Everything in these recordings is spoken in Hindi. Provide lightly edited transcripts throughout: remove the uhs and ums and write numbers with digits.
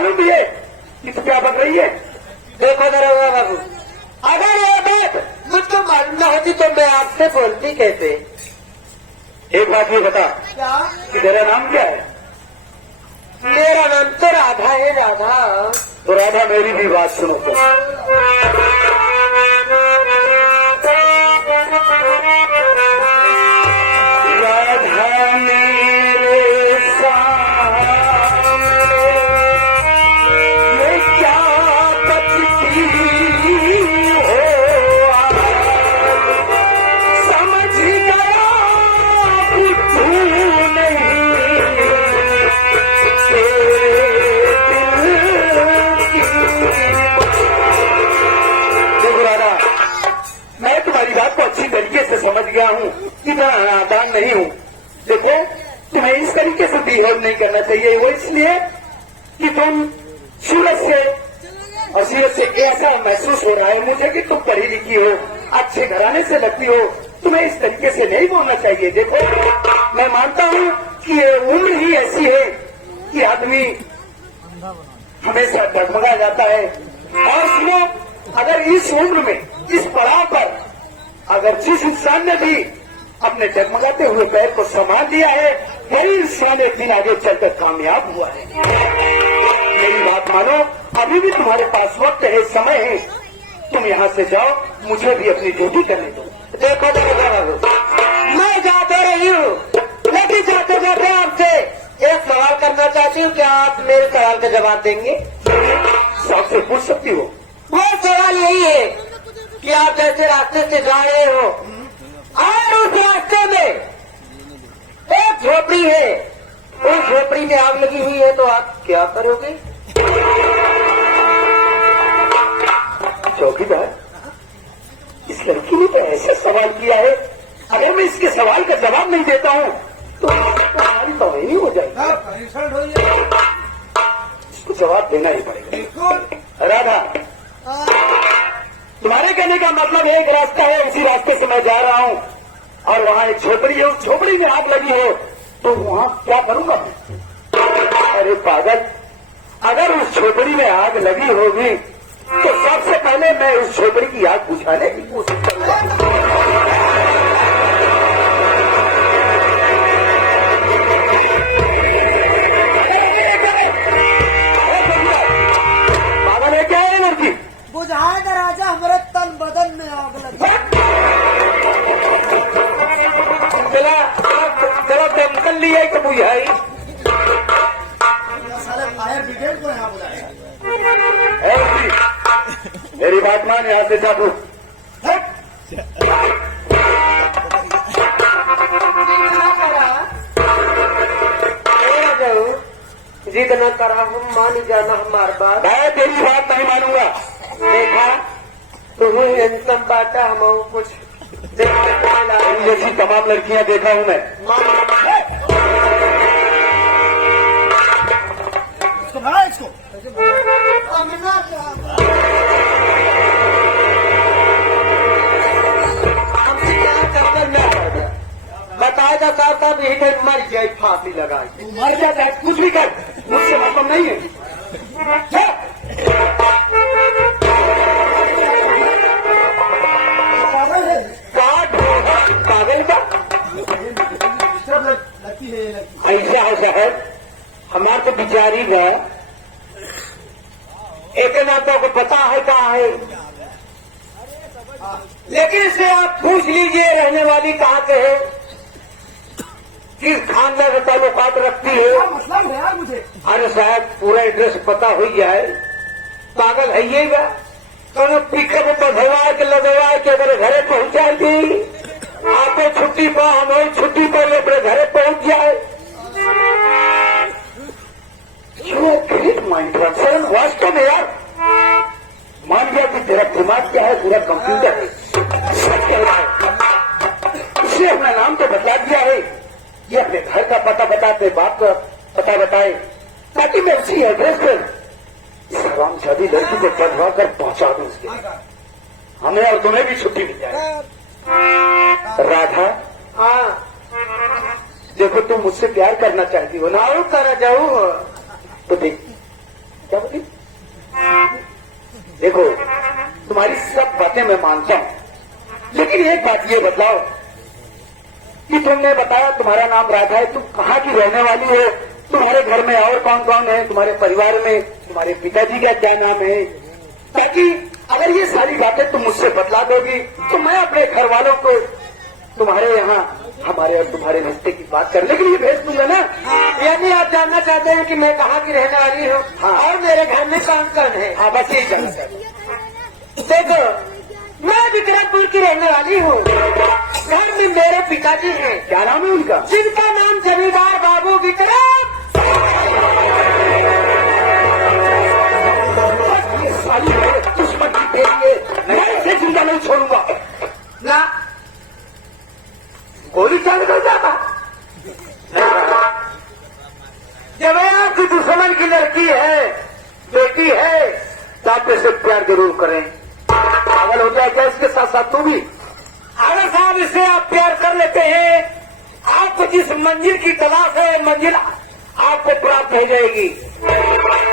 मालूम भी है कि तू क्या बन रही है? देखो दरोगा बाबू, अगर ये बात मुझको मालूम न होती तो मैं आपसे बोलती कैसे? एक बात ये बता क्या? कि तेरा नाम क्या है? मेरा नाम तो राधा है, राधा। तो राधा मेरी भी बात सुनो तो। राधा मेरे सामने ये क्या बकती हो, समझ गया बुद्धू नहीं मैं तुम्हारी बात को अच्छी तरीके से समझ गया हूँ कि मैं नादान नहीं हूँ। देखो, तुम्हें इस तरीके से बिहेव नहीं करना चाहिए। वो इसलिए कि तुम सूरत से और सूरत से ऐसा महसूस हो रहा है मुझे कि तुम पढ़ी लिखी हो, अच्छे घराने से लगती हो, तुम्हें इस तरीके से नहीं बोलना चाहिए। देखो, मैं मानता हूँ कि ये उम्र ही ऐसी है कि आदमी हमेशा डगमगा जाता है। और सुनो, अगर इस उम्र में, इस पड़ाव पर अगर जिस इंसान ने भी अपने डगमगाते हुए पैर को संभाल लिया है, वही इंसान एक दिन आगे चलकर कामयाब हुआ है। मेरी बात मानो, अभी भी तुम्हारे पास वक्त है, समय है। तुम यहाँ से जाओ, मुझे भी अपनी ड्यूटी करने दो। देखो बाबू, मैं जाते रही हूँ, लेकिन जाते जाते आपसे एक सवाल करना चाहती हूँ। क्या आप मेरे सवाल का जवाब देंगे? सबसे पूछ सकती हो। वो सवाल यही है कि आप जैसे रास्ते से जा रहे हो और उस रास्ते में एक झोपड़ी है, उस झोपड़ी में आग लगी हुई है, तो आप क्या करोगे? चौकीदार, इस लड़की ने तो ऐसा सवाल किया है, अगर मैं इसके सवाल का जवाब नहीं देता हूँ तो हमारी तौहीन हो जाएगी। इसको जवाब देना ही पड़ेगा। राधा, तुम्हारे कहने का मतलब एक रास्ता है, उसी रास्ते से मैं जा रहा हूँ और वहाँ एक झोपड़ी है, उस झोपड़ी में आग लगी हो तो वहाँ क्या करूंगा मैं? अरे पागल, अगर उस झोपड़ी में आग लगी होगी तो सबसे पहले मैं उस झोपड़ी की आग बुझाने की कोशिश करूंगा। पागल है क्या है लड़की? बुझाए राजा, हमारे तन बदन में आग लगी। चलो दमकल लिया तो बुझाई। फायर ब्रिगेड को यहाँ बुलाया। मेरी बात मान, यहाँ से जादू। जिद न करा, हम मान जाना हमारी बात। मैं तेरी बात नहीं मानूंगा। देखा, तुम्हें हैंडसम बाटा, हम कुछ जैसी तमाम लड़कियां देखा हूं मैं। इसको बताएगा साहब, यही मर जाए, फांसी लगाई। मर जाता है, कुछ भी कर, मुझसे मतलब नहीं है। पागल का ऐसा हो साहब, हमारा तो बिचारी है, एक नातों को पता है कहाँ है, लेकिन इससे आप पूछ लीजिए रहने वाली कहाँ से है, किस खानदान से ताल्लुकात रखती है। मतलब है यार मुझे। अरे साहब, पूरा एड्रेस पता हो जाए, पागल है ये गा, तो पिकअप पर भरवा के लगवा के अगर घरे पहुंचा दी, आपको छुट्टी पा, हमारी छुट्टी पर अपने घरे पहुंच जाए। माइंड ट्रांसफर वास्तव में यार, मान गया कि तेरा दिमाग क्या है, पूरा कंप्यूटर सब चल रहा है। उसने अपना नाम तो बता दिया है, ये अपने घर का पता बताते, बाप का पता बताए, ताकि मैं उसी एड्रेस पर इस हरामजादी लड़की को बधवा कर पहुंचा दूं उसके, हमें और तुम्हें भी छुट्टी मिल जाए। राधा, हाँ देखो तुम मुझसे प्यार करना चाहती हो ना? करा जाऊ तो देख, क्या बोली? देखो, तुम्हारी सब बातें मैं मानता हूं, लेकिन एक बात ये बतलाओ कि तुमने बताया तुम्हारा नाम राधा है, तुम कहाँ की रहने वाली हो? तुम्हारे घर में और कौन कौन है? तुम्हारे परिवार में तुम्हारे पिताजी का क्या नाम है? ताकि अगर ये सारी बातें तुम मुझसे बतला दोगी तो मैं अपने घर वालों को तुम्हारे यहाँ हमारे और तुम्हारे रिश्ते की बात कर, लेकिन ये भेज दूंगा ना। यानी आप जानना चाहते हैं कि मैं कहाँ की रहने वाली हूँ? हाँ। और मेरे घर में कौन कौन है? हाँ, बस यही जानना चाहता हूं। देखो, मैं विक्रमपुर की रहने वाली हूँ। घर में मेरे पिताजी हैं। क्या नाम है उनका? जिनका नाम जमींदार बाबू विक्रम। ये सारी मेरे दुश्मन की बेटी है, मैं इसे जिंदा नहीं छोड़ूंगा। ना, गोली चाल कर जाता। जब आपकी दुश्मन की लड़की है, बेटी है, तो आप इसे प्यार जरूर करें। पागल हो जाए क्या इसके साथ साथ तू भी? अगर साहब इससे आप प्यार कर लेते हैं, आपको जिस मंजिल की तलाश है मंजिल आपको प्राप्त हो जाएगी।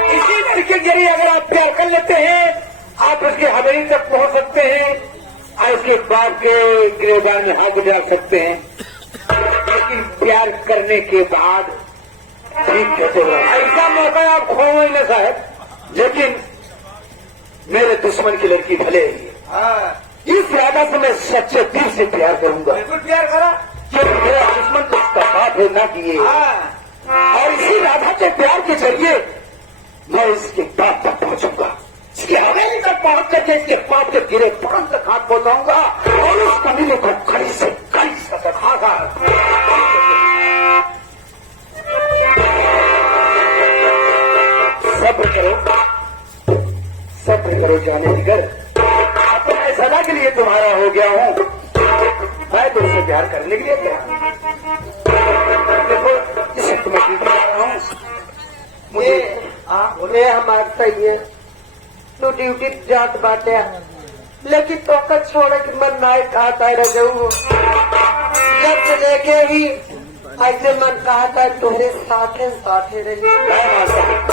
इसी लड़के के जरिए अगर आप प्यार कर लेते हैं, आप उसके हवेली तक पहुंच सकते हैं और उसके बाप के गिरफ्तार में हाथ उठा सकते हैं। लेकिन प्यार करने के बाद ठीक कैसे होगा? ऐसा मौका आप खोए न साहब। लेकिन मेरे दुश्मन की लड़की भले ही है। इस राधा से मैं सच्चे दिल से प्यार करूंगा। बिल्कुल प्यार करा। क्योंकि मेरा दुश्मन तो उसका बाप है ना कि ये। और इसी राधा के प्यार के जरिए मैं इसके बाप तक पहुंचूंगा, इसकी हवेली तक पहुंच करके इसके बाप के गिरे पड़न तक हाथ पहुंचाऊंगा और उस कमीने को कड़ी से खागा। सब्र करो जाने जिगर, अब तो मैं सदा के लिए तुम्हारा हो गया हूं। मैं तुमसे प्यार करने के लिए तैयार हूं। देखो, इसे तुम्हें ड्यूटी जा रहा हूं। मुझे हमारा सही है, तू ड्यूटी जात बाटे, लेकिन तो का छोड़े कि मन नाय खाता रह जाऊ। जब से देखे ही ऐसे मन कहता है तुम्हारे साथे साथे रही।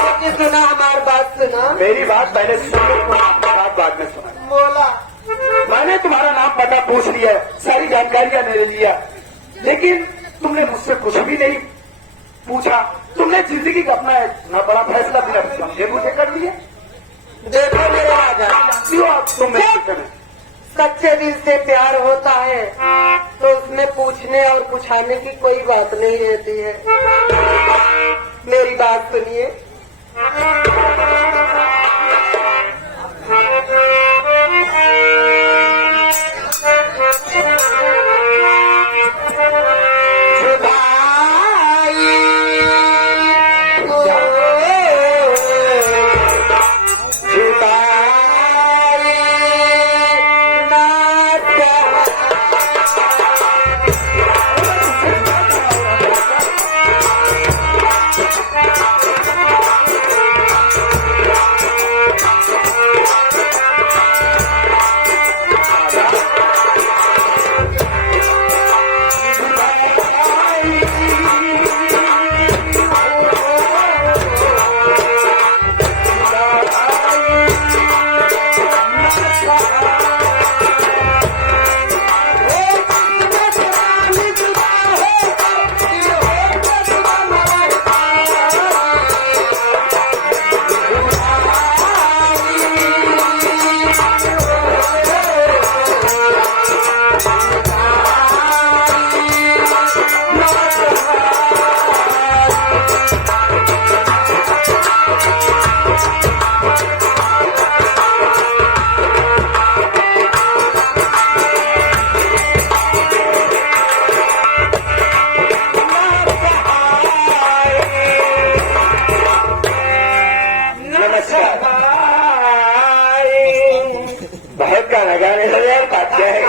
लेकिन सुना हमारी बात, सुना मेरी बात पहले सुन लो, तुम अपनी बात बाद में सुना। बोला मैंने तुम्हारा नाम पता पूछ लिया, सारी जानकारियां ले लिया, लेकिन तुमने मुझसे कुछ भी नहीं पूछा। तुमने जिंदगी का अपना इतना बड़ा फैसला बिना समझे मुझे कर लिया। देखो मेरे राजा, क्यों आप तुम सच्चे दिल से प्यार होता है तो उसमें पूछने और पूछाने की कोई बात नहीं रहती है। मेरी बात सुनिए। बहुत का लगाने लगे यार, बात क्या है?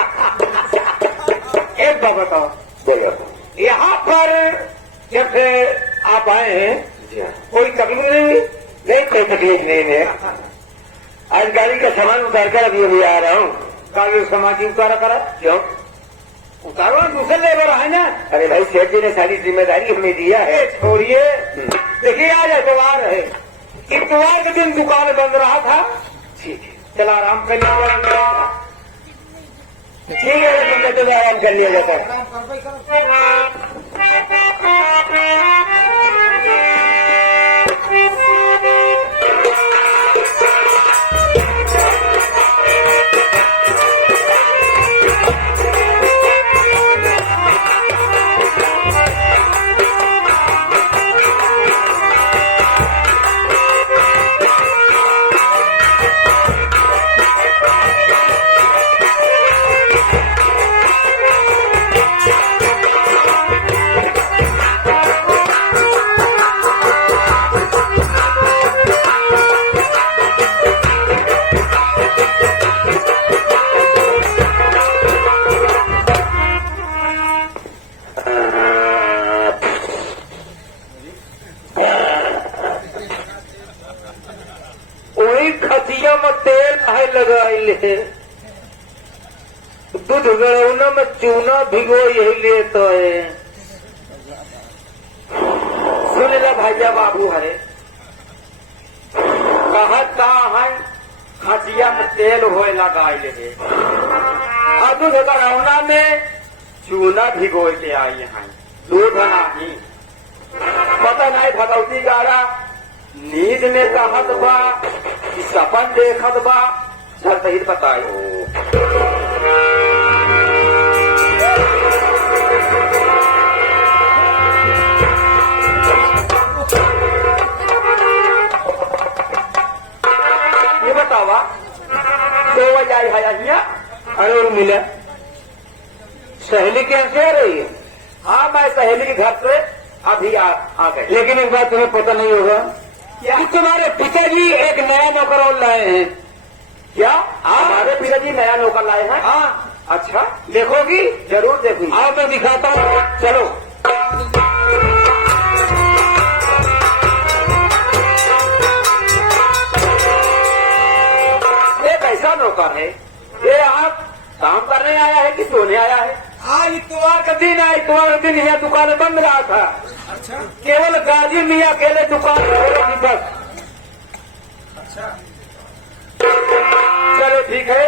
एक बात बताओ, बोलो। यहाँ पर जब से आप आए हैं कोई तकलीफ नहीं हुई? नहीं, कोई तकलीफ नहीं है। आज गाड़ी का सामान उतार कर अभी आ रहा हूँ। कागज समाजी उतारा करा, क्यों? उतारो, दूसरे लेबर है ना। अरे भाई, सेठ जी ने सारी जिम्मेदारी हमें दिया है। छोड़िए, देखिए आज एतवार है, इतवार के दिन दुकान बंद रहा था। ठीक है, चल आराम कर लिया। ठीक है, तुमने तो आराम कर लिया जाता है। खतिया में तेल है लगाइले, दूध गड़ौना में चूना भिगो यही लेता है। सुन ले भैया बाबू हरे, कहता है खतिया में तेल होए लगाइले, और दूध गड़ौना में चूना भिगो के आई है। दूध नहीं पता नहीं भगवती गारा नींद में कहत बा कि सपन देखत बा, सर सही बताओ। ये बतावा 2 बजे आई है। अरे मिला सहेली कैसे आ रही है? हाँ, मैं सहेली के घर से अभी आ गए। लेकिन एक बात तुम्हें पता नहीं होगा कि तुम्हारे पिताजी एक नया नौकर और लाए हैं। क्या हमारे पिताजी नया नौकर लाए हैं? हाँ। अच्छा, देखोगी? जरूर देखूंगी। आओ मैं दिखाता हूँ, चलो। ये कैसा नौकर है? ये आप काम करने आया है कि सोने आया है? हाँ, इतवार का दिन है। इतवार का दिन यहाँ दुकान बंद रहा था। अच्छा, केवल गाजी मियाँ अकेले दुकान खोली बस। अच्छा, चलो ठीक है,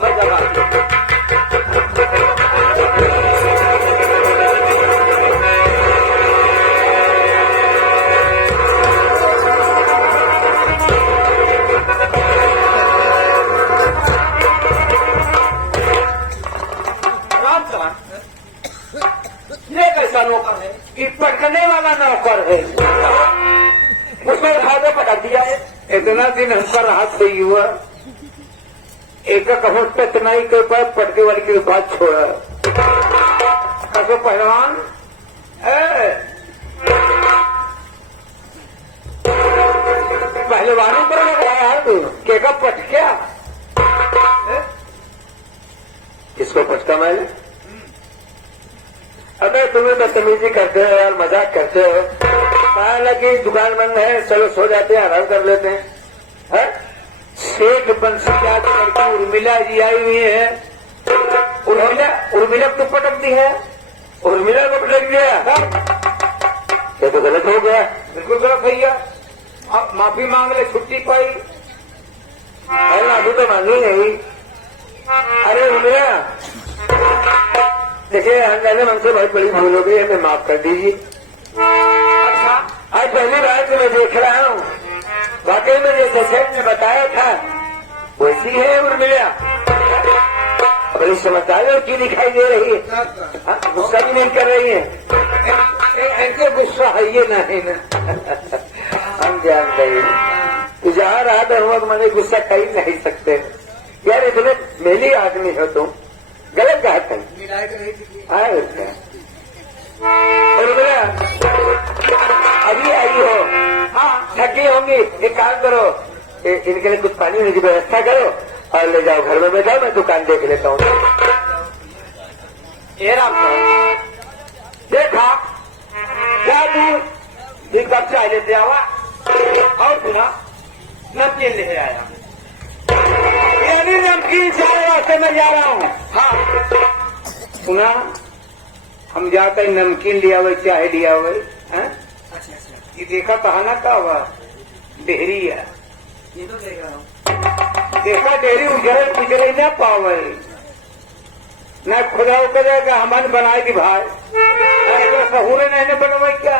मैं जगा। ये कैसा नौकर है? कि पटकने वाला नौकर है। उसने खाते पटक दिया है। इतना दिन हमका राहत नहीं हुआ, एक कहूँ पे इतना ही के पास पटके वाली की बात छोड़ा। कैसे पहलवान पहलवानी पर लगाया है तू? के का पटक्या? किसको पटका मैंने? अबे तुम्हें बदतमीजी करते हो यार, मजाक करते हो। हालांकि दुकान बंद है, चलो सो जाते हैं, आराम कर लेते हैं। शेख बंसी जात लड़की उर्मिला जी आई हुई है। उर्मिला तो पटक दी है। उर्मिला को पटक दिया, ये तो गलत हो गया। बिल्कुल गलत है गया। अब माफी मांग ले, छुट्टी पाई। अरे अभी तो मांगी नहीं। अरे उर्मिला देखिए, अंदाजा हमसे बहुत बड़ी भूल हो गई, हमें माफ कर दीजिए। अच्छा, आज पहली बार से मैं देख रहा हूँ, वाकई में जैसे सेठ ने बताया था वैसी है उर्मिला। बड़ी समझदार लड़की दिखाई दे रही है। गुस्सा भी नहीं कर रही है। ऐसे गुस्सा है ये नहीं ना। हम जानते हैं जहाँ रहा था हम मैंने गुस्सा कर नहीं सकते यार। इतने मेली आदमी हो तुम, गलत कहा था। उर्मिला अभी आई हो? हाँ, थकी होंगी। एक काम करो, इनके लिए कुछ पानी होने की व्यवस्था करो और ले जाओ घर में बैठाओ, मैं दुकान देख लेता हूँ। ये राम देखा क्या तू एक कप चाय लेते आवा और सुना नमकीन लेके आया। यानी नमकीन चाय रास्ते में जा रहा हूँ। हाँ सुना, हम जाकर नमकीन लिया हुए चाय लिया हुए। ये देखा कहा ना का हुआ डेहरी है, ये तो देख रहा हूँ। देखा डेहरी उजड़े पुजड़े न पावे न खुदा उकरे का हमन बनाए दी भाई तो सहूरे नहीं बनवाई क्या।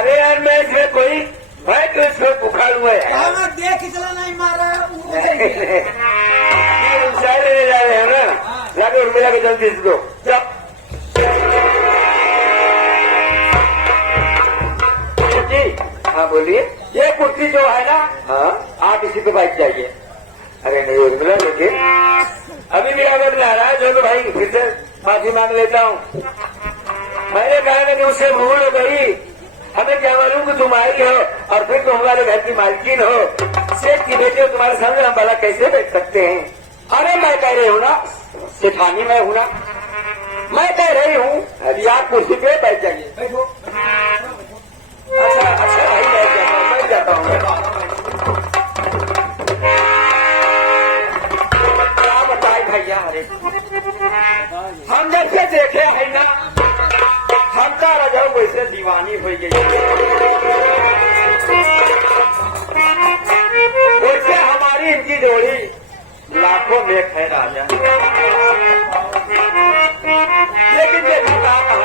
अरे यार मैं इसमें कोई भाई तो इसमें बुखार हुआ है हाँ, देख चला नहीं मार रहा है ले जा रहे हैं ना, जाके उर्मिला के जल्दी से दो जी। हाँ बोलिए। ये कुर्सी जो है ना, हाँ आप इसी पे बैठ जाइए। अरे नहीं उर्मिला लेकिन अभी भी अगर नाराज हो तो भाई फिर से माफी मांग लेता हूँ। मैंने कहा ना कि उससे भूल हो गई, हमें क्या मालूम कि तुम आई हो और फिर तुम हमारे घर की मालकिन हो, सेठ की बेटी हो, तुम्हारे सामने हम भला कैसे बैठ सकते हैं। अरे मैं कह रही हूँ ना, सेठानी मैं हूँ ना, मैं कह रही हूँ अभी आप कुर्सी पे बैठ जाइए। बैठो। अच्छा अच्छा भाई बैठ जाता हूँ क्या बताए भैया। अरे हम जैसे देखे है ना, हम का रजाऊ वैसे दीवानी हो गई, वैसे हमारी इनकी जोड़ी लाखों में है राजा। लेकिन देखो कहाँ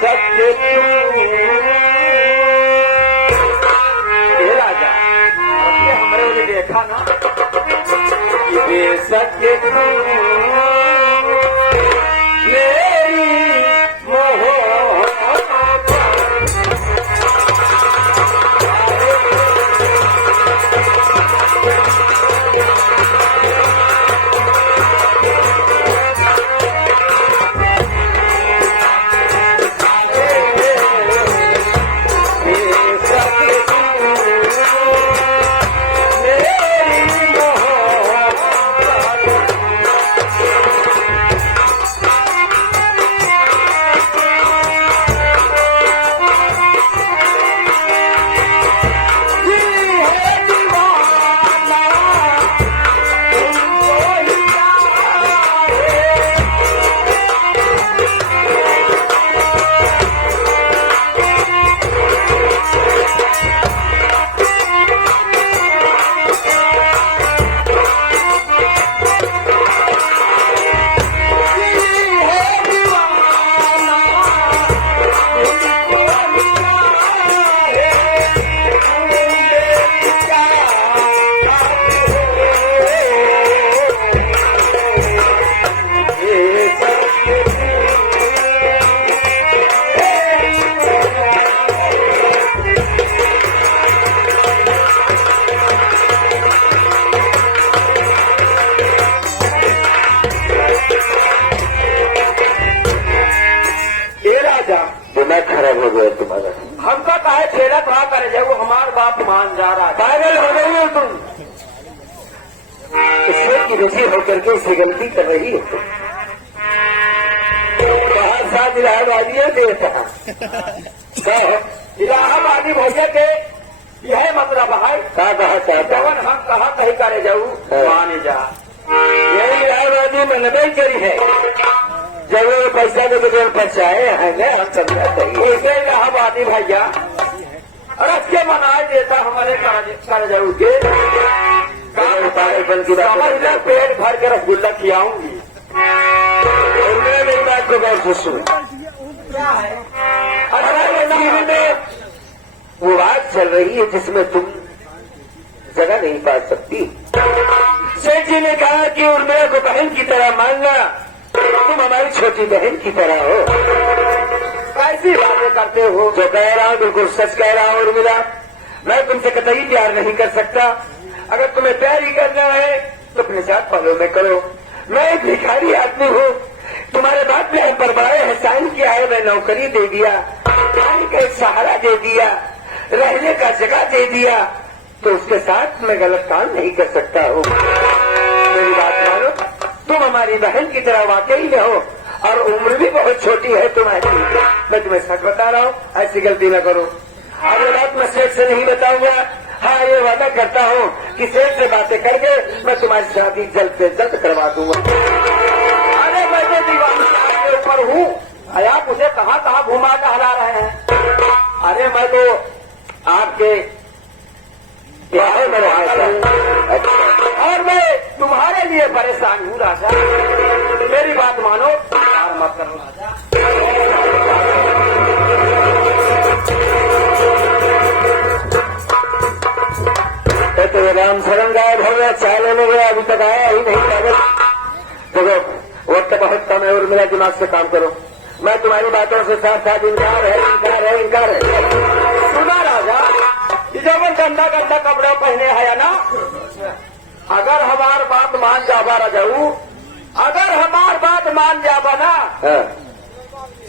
सत्य राजा हमारे उन्हें देखा ना, ये सत्य मेरी खराब हो गया तुम्हारा। हमका कहा छेड़ा थोड़ा करे जाए, वो हमारा बाप मान जा रहा है। पागल हो गई हो तुम, ईश्वर की रुचि होकर के इसे गलती कर रही है तुम। कहा साथ इलाहाबादियों देता इलाहाबादी भैया के यह मतलब है कहा चाहता हम कहा कहीं करे जाऊ माने जा। यही इलाहाबादी में नबे करी है, जब वो पैसा के बगैर पहुंचाए है ना, हम समझा चाहिए इसे इलाहाबादी भैया रख के मनाए देता हमारे कागजाऊ के पागलपन की बात। पेट भर के रसगुल्ला खिलाऊंगी। और मैं मेरी बात को गौर से सुन, क्या है? अरे में वो बात चल रही है जिसमें तुम जगह नहीं पा सकती। सेठ जी ने कहा कि उर्मिला को बहन की तरह मानना, तुम हमारी छोटी बहन की तरह हो। कैसी बातें करते हो? जो कह रहा हूँ बिल्कुल सच कह रहा हूँ उर्मिला, मैं तुमसे कतई प्यार नहीं कर सकता। अगर तुम्हें प्यार ही करना है तो अपने साथ फॉलो में करो। मैं एक भिखारी आदमी हूँ, तुम्हारे बाप ने हम पर बड़ा एहसान किया है, मैं नौकरी दे दिया, खाने का एक सहारा दे दिया, रहने का जगह दे दिया, तो उसके साथ मैं गलत काम नहीं कर सकता हूँ। मेरी बात मानो, तुम हमारी बहन की तरह वाकई में हो और उम्र भी बहुत छोटी है तुम्हारी। मैं तुम्हें सच बता रहा हूँ, ऐसी गलती न करो। और ये बात मैं सेठ से नहीं बताऊंगा। हाँ, ये वादा करता हूँ कि सेठ से बातें करके मैं तुम्हारी शादी जल्द से जल्द करवा दूंगा। अरे मैं मैं तो दीवानी के ऊपर हूँ। आप मुझे कहाँ कहाँ घुमा टहला रहे हैं। अरे मैं तो आपके प्यारे में रहा था। अच्छा। और मैं तुम्हारे लिए परेशान हूँ राजा। मेरी बात मानो, प्यार मत करो राजा। तो राम शरण गायब हो गया, चाय लेने गया, अभी तक आया ही नहीं। देखो वक्त बहुत कम है और मेरा दिमाग से काम करो। मैं तुम्हारी बातों से साथ साथ इनकार है। सुना राजा, जब गंदा गंदा कपड़ा पहने है ना, अगर हमार बात मान जाबा राजाऊ, अगर हमार बात मान जाबा ना,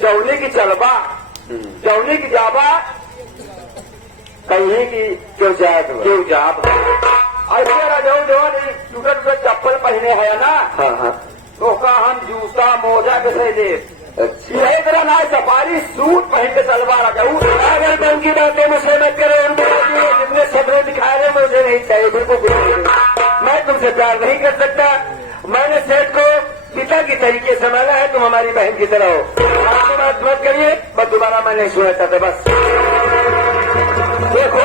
जौली की चलबा, जौली की जाबा, कहीं की क्यों जाब ऐसे राजाऊ जो टूटट पे चप्पल पहने है ना, तो का हम जूता मोजा कैसे दे। यही तरह ना सफारी सूट पहन के चलवा राजाऊ। अगर मैं उनकी बातें मुझसे मत करो, जितने सपने दिखाए रहे मुझे नहीं चाहिए, बिल्कुल मैं तुमसे प्यार नहीं कर सकता। मैंने सेठ को पिता की तरीके से माना है, तुम हमारी बहन की तरह हो। आपकी बात मत करिए, बस दोबारा मैं नहीं सुना चाहता। बस देखो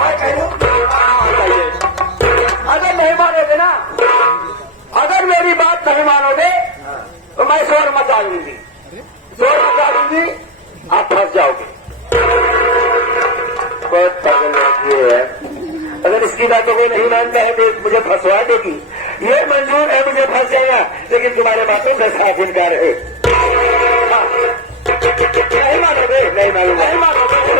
मैं कहूँ, अगर नहीं मानोगे ना, अगर मेरी बात नहीं मानोगे तो मैं शोर मचा दूंगी, आप फंस जाओगे। बहुत पागल है। अगर इसकी बातों को नहीं मानता है तो मुझे फंसवा देगी। ये मंजूर है, मुझे फंस जाएगा, लेकिन तुम्हारे बातों का साथ इनकार है। नहीं मानोगे, नहीं मानोगे।